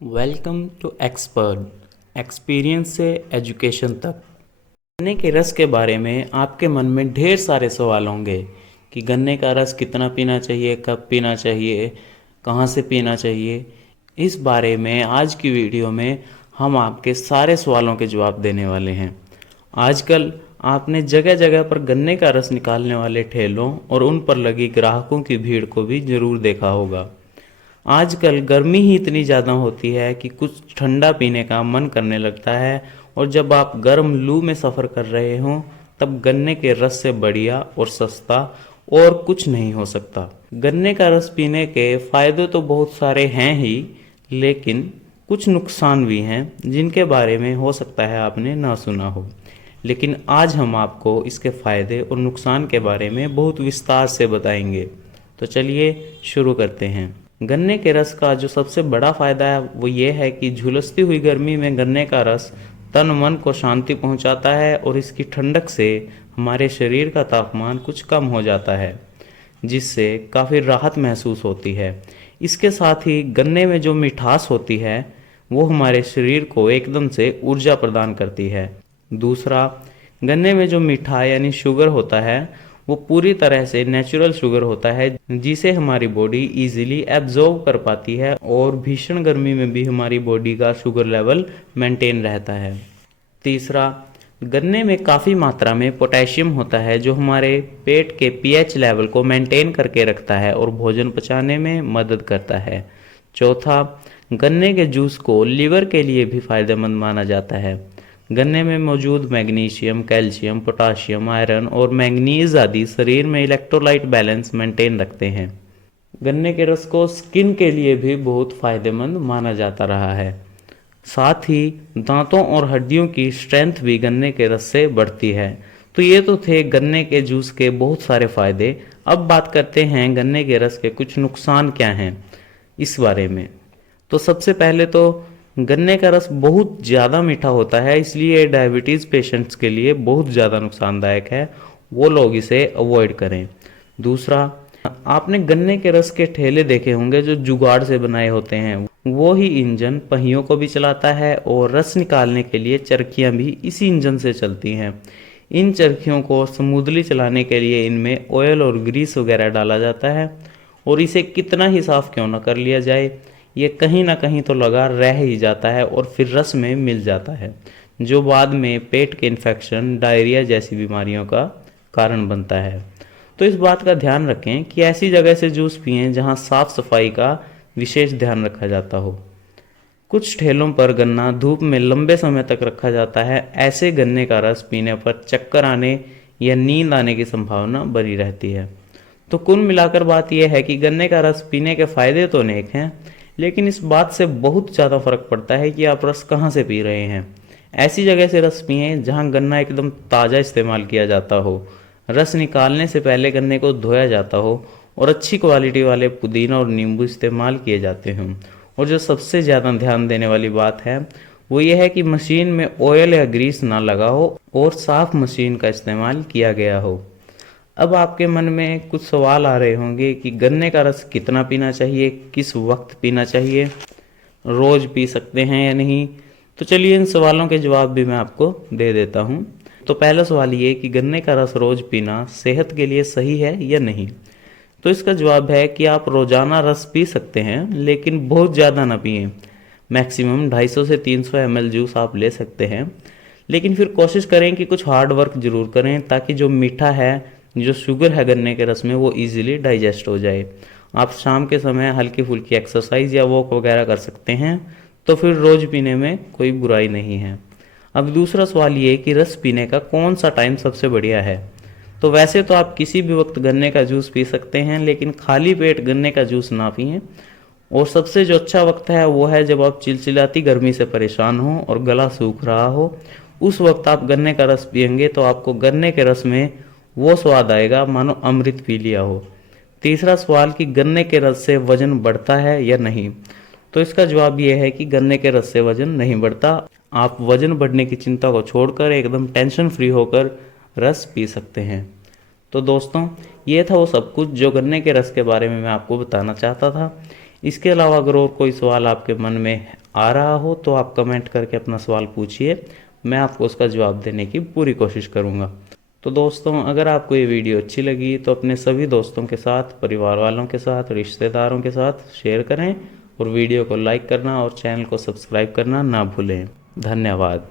Welcome to expert experience से education तक। गन्ने के रस के बारे में आपके मन में ढेर सारे सवाल होंगे कि गन्ने का रस कितना पीना चाहिए, कब पीना चाहिए, कहाँ से पीना चाहिए। इस बारे में आज की वीडियो में हम आपके सारे सवालों के जवाब देने वाले हैं। आजकल आपने जगह जगह पर गन्ने का रस निकालने वाले ठेलों और उन पर लगी ग्राहकों की भीड़ को भी ज़रूर देखा होगा। आजकल गर्मी ही इतनी ज़्यादा होती है कि कुछ ठंडा पीने का मन करने लगता है, और जब आप गर्म लू में सफ़र कर रहे हों तब गन्ने के रस से बढ़िया और सस्ता और कुछ नहीं हो सकता। गन्ने का रस पीने के फ़ायदे तो बहुत सारे हैं ही, लेकिन कुछ नुकसान भी हैं जिनके बारे में हो सकता है आपने ना सुना हो। लेकिन आज हम आपको इसके फ़ायदे और नुकसान के बारे में बहुत विस्तार से बताएंगे। तो चलिए शुरू करते हैं। गन्ने के रस का जो सबसे बड़ा फ़ायदा है वो ये है कि झुलसती हुई गर्मी में गन्ने का रस तन मन को शांति पहुंचाता है, और इसकी ठंडक से हमारे शरीर का तापमान कुछ कम हो जाता है, जिससे काफ़ी राहत महसूस होती है। इसके साथ ही गन्ने में जो मिठास होती है वो हमारे शरीर को एकदम से ऊर्जा प्रदान करती है। दूसरा, गन्ने में जो मीठा यानी शुगर होता है वो पूरी तरह से नेचुरल शुगर होता है, जिसे हमारी बॉडी इजीली एब्जॉर्ब कर पाती है, और भीषण गर्मी में भी हमारी बॉडी का शुगर लेवल मेंटेन रहता है। तीसरा, गन्ने में काफ़ी मात्रा में पोटेशियम होता है जो हमारे पेट के पीएच लेवल को मेंटेन करके रखता है और भोजन पचाने में मदद करता है। चौथा, गन्ने के जूस को लीवर के लिए भी फायदेमंद माना जाता है। गन्ने में मौजूद मैग्नीशियम, कैल्शियम, पोटाशियम, आयरन और मैंगनीज आदि शरीर में इलेक्ट्रोलाइट बैलेंस मेंटेन रखते हैं। गन्ने के रस को स्किन के लिए भी बहुत फायदेमंद माना जाता रहा है। साथ ही दांतों और हड्डियों की स्ट्रेंथ भी गन्ने के रस से बढ़ती है। तो ये तो थे गन्ने के जूस के बहुत सारे फायदे। अब बात करते हैं गन्ने के रस के कुछ नुकसान क्या हैं इस बारे में। तो सबसे पहले तो गन्ने का रस बहुत ज़्यादा मीठा होता है, इसलिए डायबिटीज़ पेशेंट्स के लिए बहुत ज़्यादा नुकसानदायक है, वो लोग इसे अवॉइड करें। दूसरा, आपने गन्ने के रस के ठेले देखे होंगे जो जुगाड़ से बनाए होते हैं। वो ही इंजन पहियों को भी चलाता है, और रस निकालने के लिए चरखियाँ भी इसी इंजन से चलती हैं। इन चरखियों को स्मूथली चलाने के लिए इनमें ऑयल और ग्रीस वगैरह डाला जाता है, और इसे कितना ही साफ क्यों ना कर लिया जाए, ये कहीं ना कहीं तो लगा रह ही जाता है और फिर रस में मिल जाता है, जो बाद में पेट के इन्फेक्शन, डायरिया जैसी बीमारियों का कारण बनता है। तो इस बात का ध्यान रखें कि ऐसी जगह से जूस पिएं जहां साफ सफाई का विशेष ध्यान रखा जाता हो। कुछ ठेलों पर गन्ना धूप में लंबे समय तक रखा जाता है। ऐसे गन्ने का रस पीने पर चक्कर आने या नींद आने की संभावना बनी रहती है। तो कुल मिलाकर बात यह है कि गन्ने का रस पीने के फायदे तो अनेक हैं, लेकिन इस बात से बहुत ज़्यादा फर्क पड़ता है कि आप रस कहाँ से पी रहे हैं। ऐसी जगह से रस पिएं जहाँ गन्ना एकदम ताज़ा इस्तेमाल किया जाता हो, रस निकालने से पहले गन्ने को धोया जाता हो, और अच्छी क्वालिटी वाले पुदीना और नींबू इस्तेमाल किए जाते हों। और जो सबसे ज़्यादा ध्यान देने वाली बात है वो ये है कि मशीन में ऑयल या ग्रीस ना लगा हो और साफ मशीन का इस्तेमाल किया गया हो। अब आपके मन में कुछ सवाल आ रहे होंगे कि गन्ने का रस कितना पीना चाहिए, किस वक्त पीना चाहिए, रोज़ पी सकते हैं या नहीं। तो चलिए इन सवालों के जवाब भी मैं आपको दे देता हूँ। तो पहला सवाल ये कि गन्ने का रस रोज़ पीना सेहत के लिए सही है या नहीं। तो इसका जवाब है कि आप रोज़ाना रस पी सकते हैं, लेकिन बहुत ज़्यादा ना पिएं। मैक्सिमम 250 से 300 ml जूस आप ले सकते हैं, लेकिन फिर कोशिश करें कि कुछ हार्ड वर्क ज़रूर करें, ताकि जो मीठा है, जो शुगर है गन्ने के रस में, वो इजीली डाइजेस्ट हो जाए। आप शाम के समय हल्की फुल्की एक्सरसाइज या वॉक वगैरह कर सकते हैं, तो फिर रोज़ पीने में कोई बुराई नहीं है। अब दूसरा सवाल ये कि रस पीने का कौन सा टाइम सबसे बढ़िया है। तो वैसे तो आप किसी भी वक्त गन्ने का जूस पी सकते हैं, लेकिन खाली पेट गन्ने का जूस ना पिएं। और सबसे जो अच्छा वक्त है वो है जब आप चिलचिलाती गर्मी से परेशान हो और गला सूख रहा हो। उस वक्त आप गन्ने का रस पिएंगे तो आपको गन्ने के रस में वो स्वाद आएगा मानो अमृत पी लिया हो। तीसरा सवाल कि गन्ने के रस से वजन बढ़ता है या नहीं। तो इसका जवाब ये है कि गन्ने के रस से वजन नहीं बढ़ता। आप वजन बढ़ने की चिंता को छोड़कर एकदम टेंशन फ्री होकर रस पी सकते हैं। तो दोस्तों, ये था वो सब कुछ जो गन्ने के रस के बारे में मैं आपको बताना चाहता था। इसके अलावा अगर और कोई सवाल आपके मन में आ रहा हो तो आप कमेंट करके अपना सवाल पूछिए, मैं आपको उसका जवाब देने की पूरी कोशिश करूँगा। तो दोस्तों, अगर आपको ये वीडियो अच्छी लगी तो अपने सभी दोस्तों के साथ, परिवार वालों के साथ, रिश्तेदारों के साथ शेयर करें और वीडियो को लाइक करना और चैनल को सब्सक्राइब करना ना भूलें। धन्यवाद।